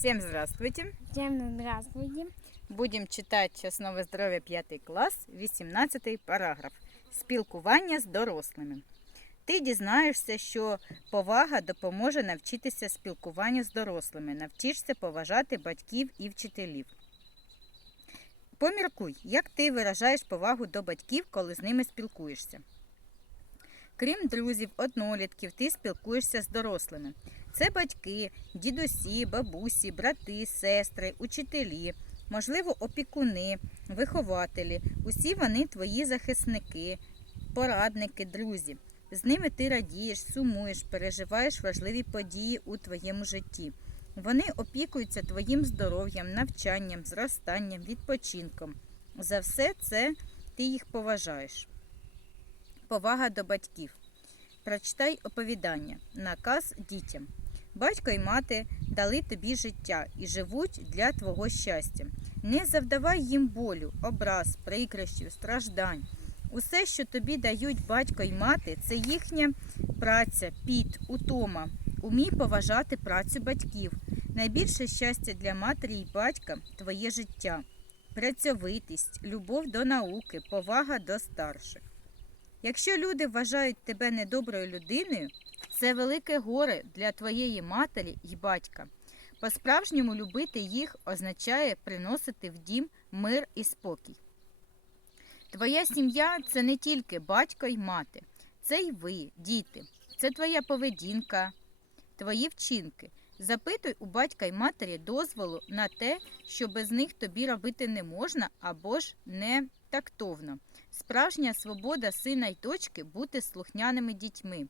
Всем здравствуйте! Всем здравствуйте. Будем читати Основи здоров'я 5 клас, 18 параграф. Спілкування з дорослими. Ти дізнаєшся, що повага допоможе навчитися спілкуванню з дорослими, навчишся поважати батьків і вчителів. Поміркуй, як ти виражаєш повагу до батьків, коли з ними спілкуєшся. Крім друзів, однолітків, ти спілкуєшся з дорослими. Це батьки, дідусі, бабусі, брати, сестри, учителі, можливо, опікуни, вихователі. Усі вони твої захисники, порадники, друзі. З ними ти радієш, сумуєш, переживаєш важливі події у твоєму житті. Вони опікуються твоїм здоров'ям, навчанням, зростанням, відпочинком. За все це ти їх поважаєш. Повага до батьків. Прочитай оповідання. Наказ дітям. Батько і мати дали тобі життя і живуть для твого щастя. Не завдавай їм болю, образ, прикрощів, страждань. Усе, що тобі дають батько і мати, це їхня праця, піт, утома. Умій поважати працю батьків. Найбільше щастя для матері і батька твоє життя, працьовитість, любов до науки, повага до старших. Якщо люди вважають тебе недоброю людиною, це велике горе для твоєї матері і батька. По-справжньому любити їх означає приносити в дім мир і спокій. Твоя сім'я це не тільки батько й мати, це й ви, діти, це твоя поведінка, твої вчинки. Запитуй у батька й матері дозволу на те, що без них тобі робити не можна або ж не тактовно. Справжня свобода сина й дочки бути слухняними дітьми.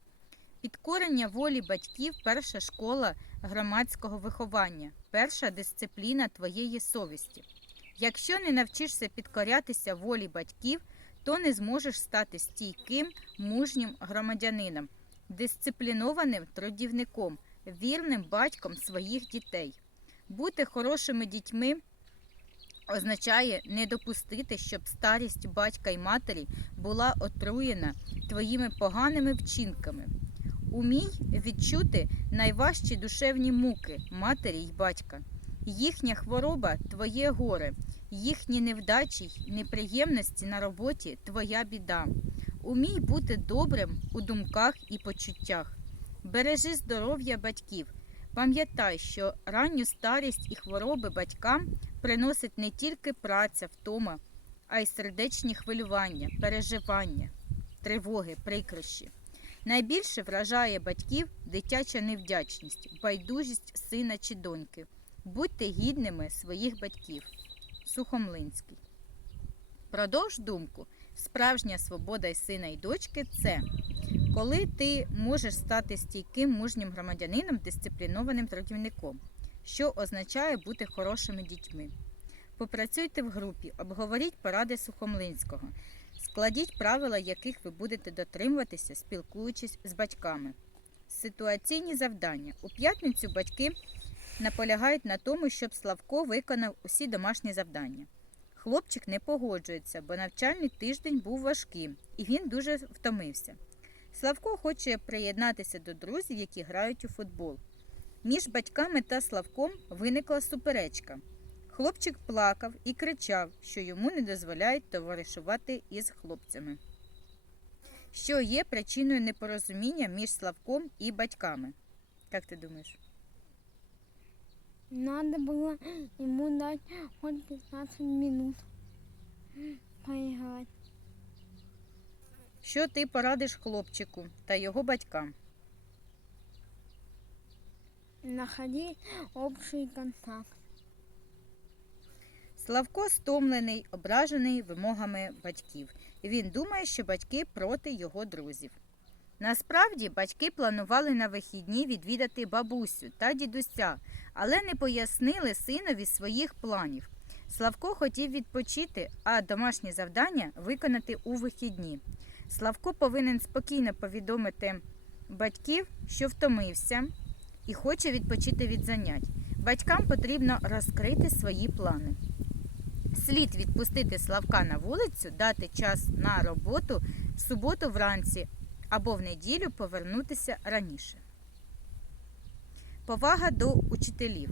Підкорення волі батьків перша школа громадського виховання, перша дисципліна твоєї совісті. Якщо не навчишся підкорятися волі батьків, то не зможеш стати стійким, мужнім громадянином, дисциплінованим трудівником, вірним батьком своїх дітей. Бути хорошими дітьми означає не допустити, щоб старість батька й матері була отруєна твоїми поганими вчинками. Умій відчути найважчі душевні муки матері й батька. Їхня хвороба твоє горе, їхні невдачі й неприємності на роботі твоя біда. Умій бути добрим у думках і почуттях. Бережи здоров'я батьків. Пам'ятай, що ранню старість і хвороби батькам приносить не тільки праця, втома, а й сердечні хвилювання, переживання, тривоги, прикрощі. Найбільше вражає батьків дитяча невдячність, байдужість сина чи доньки. Будьте гідними своїх батьків. Сухомлинський. Продовж думку. Справжня свобода й сина й дочки це коли ти можеш стати стійким мужнім громадянином, дисциплінованим трудівником, що означає бути хорошими дітьми. Попрацюйте в групі, обговоріть поради Сухомлинського, складіть правила, яких ви будете дотримуватися, спілкуючись з батьками. Ситуаційні завдання. У п'ятницю батьки наполягають на тому, щоб Славко виконав усі домашні завдання. Хлопчик не погоджується, бо навчальний тиждень був важким, і він дуже втомився. Славко хоче приєднатися до друзів, які грають у футбол. Між батьками та Славком виникла суперечка. Хлопчик плакав і кричав, що йому не дозволяють товаришувати із хлопцями. Що є причиною непорозуміння між Славком і батьками? Як ти думаєш? Надо было ему дать хоть 15 минут поиграть. Що ти порадиш хлопчику та його батькам? Находить общий контакт. Славко стомлений, ображений вимогами батьків. Він думає, що батьки проти його друзів. Насправді батьки планували на вихідні відвідати бабусю та дідуся, але не пояснили синові своїх планів. Славко хотів відпочити, а домашні завдання виконати у вихідні. Славко повинен спокійно повідомити батьків, що втомився і хоче відпочити від занять. Батькам потрібно розкрити свої плани. Слід відпустити Славка на вулицю, дати час на роботу в суботу вранці або в неділю повернутися раніше. Повага до учителів.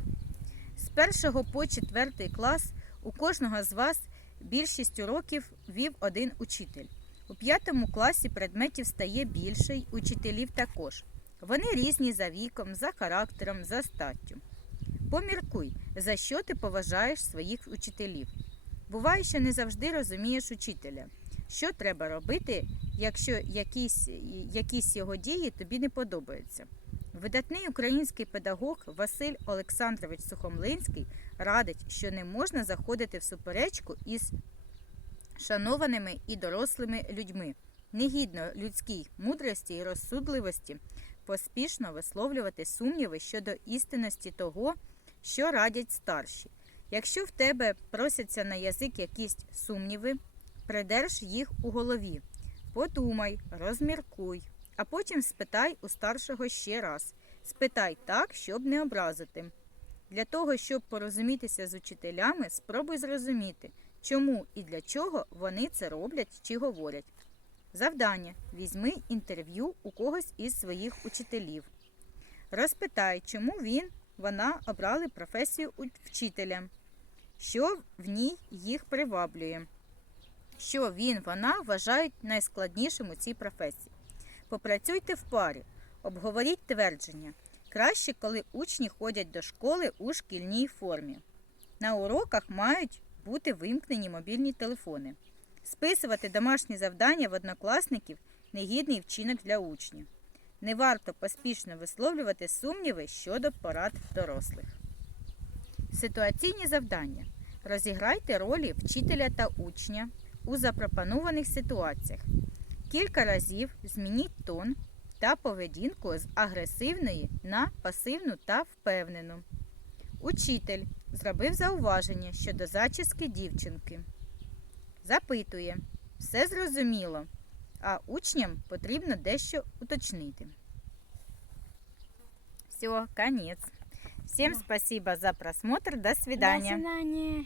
З 1 по 4 клас у кожного з вас більшість уроків вів один учитель. У п'ятому класі предметів стає більше, й учителів також. Вони різні за віком, за характером, за статтю. Поміркуй, за що ти поважаєш своїх учителів. Буває, що не завжди розумієш учителя. Що треба робити, якщо якісь, якісь його дії тобі не подобаються? Видатний український педагог Василь Олександрович Сухомлинський радить, що не можна заходити в суперечку із шанованими і дорослими людьми. Негідно людській мудрості і розсудливості поспішно висловлювати сумніви щодо істинності того, що радять старші. Якщо в тебе просяться на язик якісь сумніви, придерж їх у голові. Подумай, розміркуй, а потім спитай у старшого ще раз. Спитай так, щоб не образити. Для того, щоб порозумітися з учителями, спробуй зрозуміти, чому і для чого вони це роблять чи говорять. Завдання: візьми інтерв'ю у когось із своїх учителів. Розпитай, чому він, вона обрали професію вчителя, що в ній їх приваблює, що він, вона вважають найскладнішим у цій професії. Попрацюйте в парі, обговоріть твердження. Краще, коли учні ходять до школи у шкільній формі. На уроках мають бути вимкнені мобільні телефони. Списувати домашні завдання в однокласників негідний вчинок для учнів. Не варто поспішно висловлювати сумніви щодо порад дорослих. Ситуаційні завдання. Розіграйте ролі вчителя та учня у запропонованих ситуаціях. Кілька разів змініть тон та поведінку з агресивної на пасивну та впевнену. Учитель зробив зауваження щодо зачіски дівчинки. Запитує, все зрозуміло, а учням потрібно дещо уточнити. Все, конец. Всем спасибо за просмотр. До свидания. До свидания.